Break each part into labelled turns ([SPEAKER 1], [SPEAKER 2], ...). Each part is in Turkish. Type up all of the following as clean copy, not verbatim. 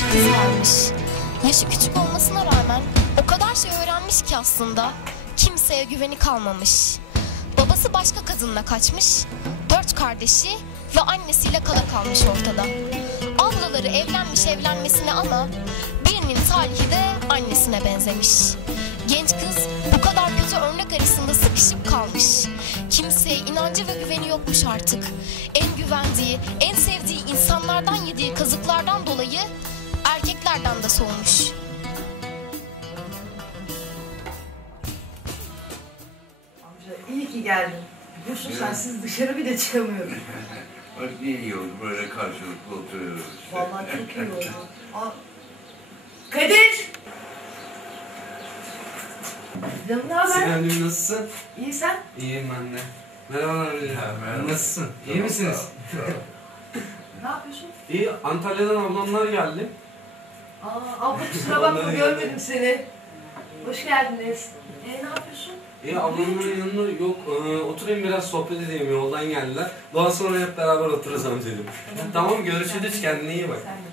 [SPEAKER 1] kız varmış. Yaşı küçük olmasına rağmen o kadar şey öğrenmiş ki aslında kimseye güveni kalmamış. Babası başka kadınla kaçmış, 4 kardeşi ve annesiyle kala kalmış ortada. Ablaları evlenmesine ama birinin talihi de annesine benzemiş. Genç kız bu kadar kötü örnek arasında sıkışıp kalmış. Kimseye inancı ve güveni yokmuş artık. En güvendiği, en sevdiği insanlardan yediği kazıklardan dolayı erkeklerden de soğumuş.
[SPEAKER 2] Amca iyi ki geldin. Biliyorsun sensiz dışarı bile çıkamıyorum.
[SPEAKER 3] Bak ne iyi oldu böyle karşılıklı oturuyoruz.
[SPEAKER 2] Vallahi çok iyi oldu. Aa, Kadir! Canım ne haber?
[SPEAKER 4] Sinancığım nasılsın?
[SPEAKER 2] İyi sen?
[SPEAKER 4] İyiyim ben de. Merhaba abi.
[SPEAKER 3] Merhaba.
[SPEAKER 4] Nasılsın? İyi misiniz?
[SPEAKER 2] Ne yapıyorsun?
[SPEAKER 4] İyi. Antalya'dan ablamlar geldi.
[SPEAKER 2] Abla kusura bakma görmedim seni. Hoş geldiniz. Ne yapıyorsun?
[SPEAKER 4] İyi ablamların yanında yok. Oturayım biraz sohbet edeyim. Yoldan geldiler. Daha sonra hep beraber otururuz amcacığım. Tamam görüşürüz. Kendine iyi bak.
[SPEAKER 2] Sen de.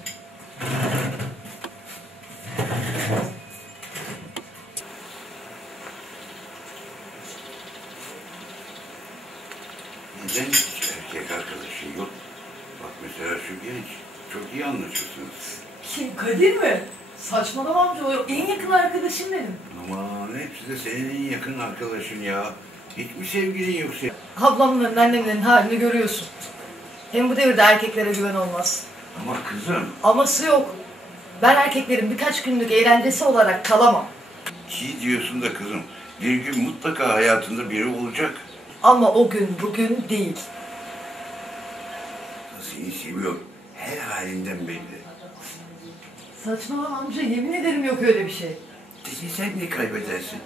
[SPEAKER 3] Neden hiç erkek arkadaşın yok? Bak mesela şu genç, çok iyi anlaşıyorsunuz.
[SPEAKER 2] Kim? Kadir mi? Saçmalama amca, o en yakın arkadaşım benim.
[SPEAKER 3] Aman hepsi de senin en yakın arkadaşın ya. Hiç mi sevgilin yok senin?
[SPEAKER 2] Ablamların, annemlerin halini görüyorsun. Hem bu devirde erkeklere güven olmaz.
[SPEAKER 3] Ama kızım,
[SPEAKER 2] Aması yok. Ben erkeklerin birkaç günlük eğlencesi olarak kalamam.
[SPEAKER 3] iyi diyorsun da kızım, bir gün mutlaka hayatında biri olacak.
[SPEAKER 2] Ama o gün bugün değil.
[SPEAKER 3] Seni seviyor, her halinden belli.
[SPEAKER 2] Saçmalama amca, yemin ederim yok öyle bir şey.
[SPEAKER 3] Peki sen ne kaybedersin?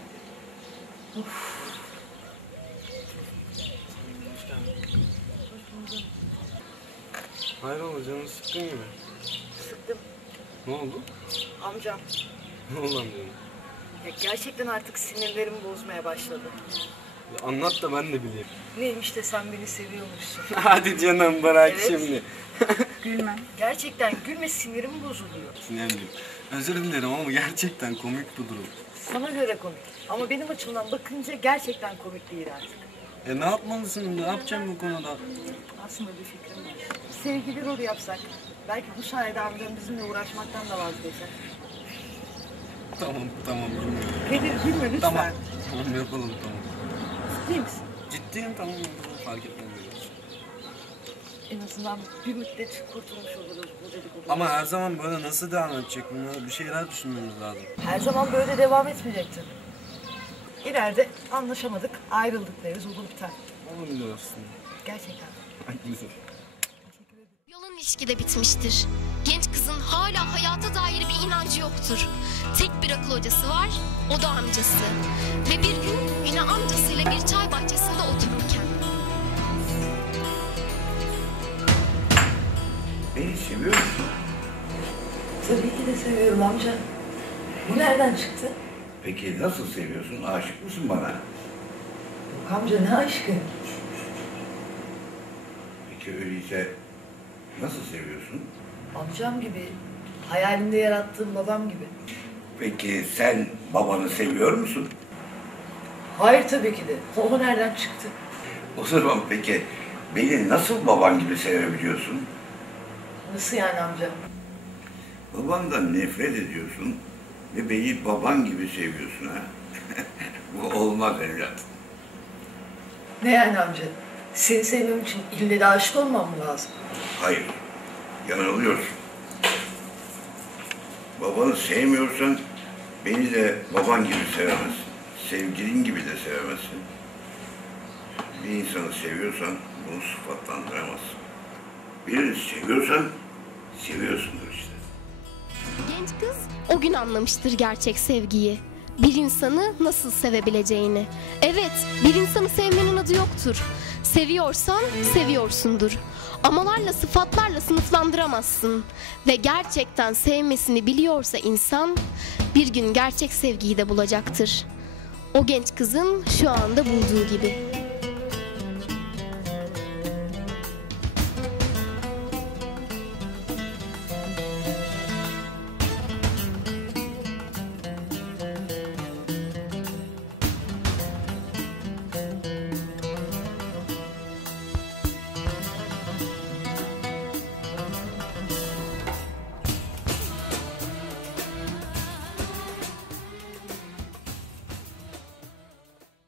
[SPEAKER 4] Hayrola canım sıkkın gibi.
[SPEAKER 2] Sıktım
[SPEAKER 4] Ne oldu?
[SPEAKER 2] amcam.
[SPEAKER 4] Ne oldu amcacığım?
[SPEAKER 2] Ya gerçekten artık sinirlerimi bozmaya başladı.
[SPEAKER 4] Anlat da ben de bileyim.
[SPEAKER 2] Neymiş de sen beni seviyormuşsun.
[SPEAKER 4] Hadi canım bırak
[SPEAKER 2] Evet.
[SPEAKER 4] şimdi.
[SPEAKER 2] Gülme. Gerçekten gülme, sinirim bozuluyor.
[SPEAKER 4] Sinancığım özür dilerim ama gerçekten komik bu durum.
[SPEAKER 2] Sana göre komik. Ama benim açımdan bakınca gerçekten komik değil artık.
[SPEAKER 4] Ne yapmalısın? Ne yapacağım bu konuda?
[SPEAKER 2] Aslında bir fikrim var. Sevgili rol yapsak. Belki bu sayede amcam bizimle uğraşmaktan da vazgeçer.
[SPEAKER 4] Tamam bilmiyorum.
[SPEAKER 2] Kadir gülme lütfen.
[SPEAKER 4] Tamam yapalım tamam.
[SPEAKER 2] Ciddi misin?
[SPEAKER 4] Ciddiyim tamam fark etmem.
[SPEAKER 2] En azından bir müddet kurtulmuş oluruz bu dedikodu.
[SPEAKER 4] Ama her zaman böyle nasıl devam edecek? Bunlara bir şeyler düşünmemiz lazım.
[SPEAKER 2] Her zaman böyle devam etmeyecektir. İleride anlaşamadık, ayrıldık deriz, olur biter.
[SPEAKER 4] Olabilir aslında.
[SPEAKER 2] Gerçekten.
[SPEAKER 4] Güzel.
[SPEAKER 1] Yalan ilişki de bitmiştir. Genç kızın hala hayata dair bir inancı yoktur. Tek bir akıl hocası var, o da amcası. Ve bir gün yine amcasıyla bir çay bahçesinde otururken.
[SPEAKER 3] Beni seviyor musun?
[SPEAKER 2] Tabii ki de seviyorum amca. Bu nereden çıktı?
[SPEAKER 3] Peki nasıl seviyorsun? Aşık mısın bana?
[SPEAKER 2] Yok amca, ne aşkı?
[SPEAKER 3] Peki öyleyse nasıl seviyorsun?
[SPEAKER 2] Amcam gibi, hayalimde yarattığım babam gibi.
[SPEAKER 3] Peki sen babanı seviyor musun?
[SPEAKER 2] Hayır tabii ki de. O nereden çıktı?
[SPEAKER 3] O zaman peki beni nasıl baban gibi sevebiliyorsun?
[SPEAKER 2] Nasıl yani amca?
[SPEAKER 3] Babandan nefret ediyorsun ve beni baban gibi seviyorsun ha. Bu olmaz evlat.
[SPEAKER 2] Ne yani amca? Seni sevmem için ille de aşık olmam mı lazım?
[SPEAKER 3] Hayır, yanılıyorsun. Babanı sevmiyorsan beni de baban gibi sevemezsin. Sevgilin gibi de sevemezsin. Bir insanı seviyorsan bunu sıfatlandıramazsın. Birini seviyorsan seviyorsundur işte.
[SPEAKER 1] Genç kız o gün anlamıştır gerçek sevgiyi. Bir insanı nasıl sevebileceğini. Evet, bir insanı sevmenin adı yoktur. Seviyorsan seviyorsundur. Amalarla, sıfatlarla sınıflandıramazsın. Ve gerçekten sevmesini biliyorsa insan, bir gün gerçek sevgiyi de bulacaktır. O genç kızın şu anda bulduğu gibi.